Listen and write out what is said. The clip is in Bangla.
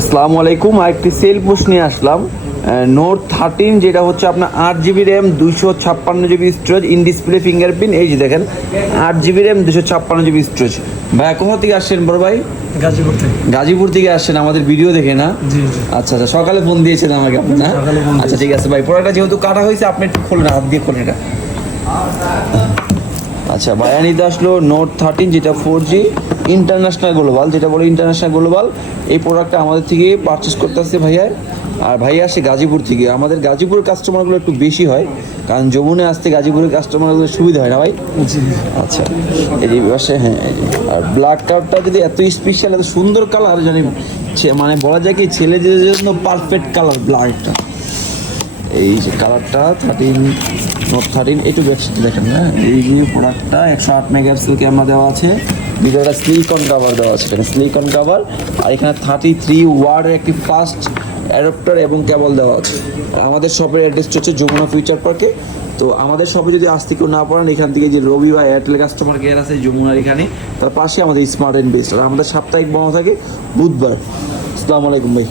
আসসালামু আলাইকুম। আরেকটি সেল পোস্ট নিয়ে আসলাম। নোট 13 যেটা হচ্ছে আপনার 8 GB RAM 256 GB storage, in display fingerprint. এই যে দেখেন 8 জিবি র্যাম 256 জিবি স্টোরেজ। ভাইয়া কোথা থেকে আসছেন বড় ভাই? গাজীপুর থেকে। গাজীপুর থেকে আসছেন আমাদের ভিডিও দেখে না? জি জি। আচ্ছা আচ্ছা, সকালে ফোন দিয়েছেন আমাকে আপনি না? সকালে ফোন আচ্ছা ঠিক আছে ভাই, প্রোডাক্টটা যেহেতু কাটা হয়েছে আপনি একটু খোলেন, হাত দিয়ে খোলেন এটা। আচ্ছা, ভাইয়া নিতে আসলো নোট 13 যেটা 4G ইন্টারন্যাশনাল গ্লোবাল, যেটা বলে ইন্টারন্যাশনাল গ্লোবাল। এই প্রোডাক্টটা আমাদের থেকে পারচেস করতে আসছে ভাইয়া। আর ভাইয়া আসছে গাজীপুর থেকে। আমাদের গাজীপুরের কাস্টমারগুলো একটু বেশি হয়, কারণ যমুনে আসতে গাজীপুরের কাস্টমারগুলো সুবিধা হয় না ভাই। জি। আচ্ছা, এই যে পাশে, হ্যাঁ এই যে। আর ব্ল্যাক কালারটা যদি এত স্পেশাল, এত সুন্দর কালার, জানি মানে বলা যায় কি ছেলেদের জন্য পারফেক্ট কালার ব্ল্যাকটা। এই যে কালারটা 13 নোট 13 একটু ব্যাকসাইডে দেখেন না। এই যে প্রোডাক্টটা 108 মেগাপিক্সেল ক্যামেরা দেওয়া আছে, ভিতরে সিলিকন কাভার দেওয়া আছে, এখানে সিলিকন কাভার। আর এখানে 33 ওয়াটের একটি ফাস্ট অ্যাডাপ্টার এবং কেবল দেওয়া আছে। আমাদের শপের অ্যাড্রেসটা হচ্ছে যমুনা ফিউচার পার্কে। তো আমাদের শপে যদি আসতে কেউ না পারেন, এখান থেকে যে রবি বা এয়ারটেল কাস্টমার কেয়ার আছে যমুনার এখানে, তার পাশে আমাদের স্মার্ট অ্যান্ড বেস্ট। আর আমাদের সাপ্তাহিক বন্ধ থাকে বুধবার। আসসালামু আলাইকুম ভাই।